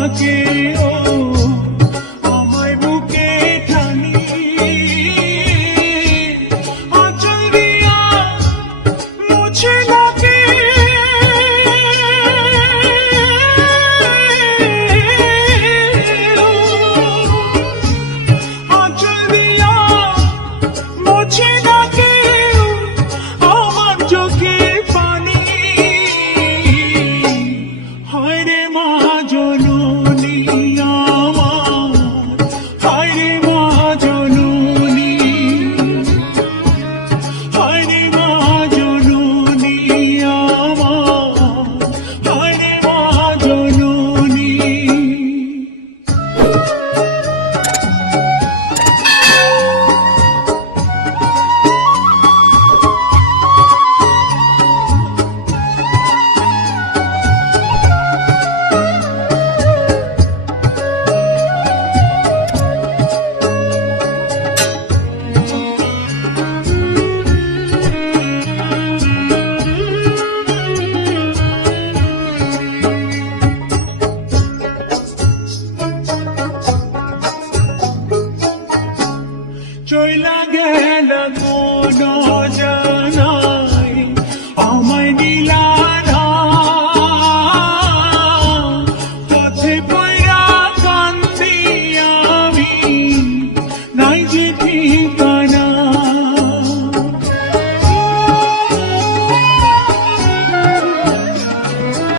থাকে বুকে টানি। আঁচল দিয়া মুছে লাগে আঁচল দিয়া মুছে লাগে আমার চোখে পানি। হায় রে মা। જોલું. চইলা গেল আমায় দিলা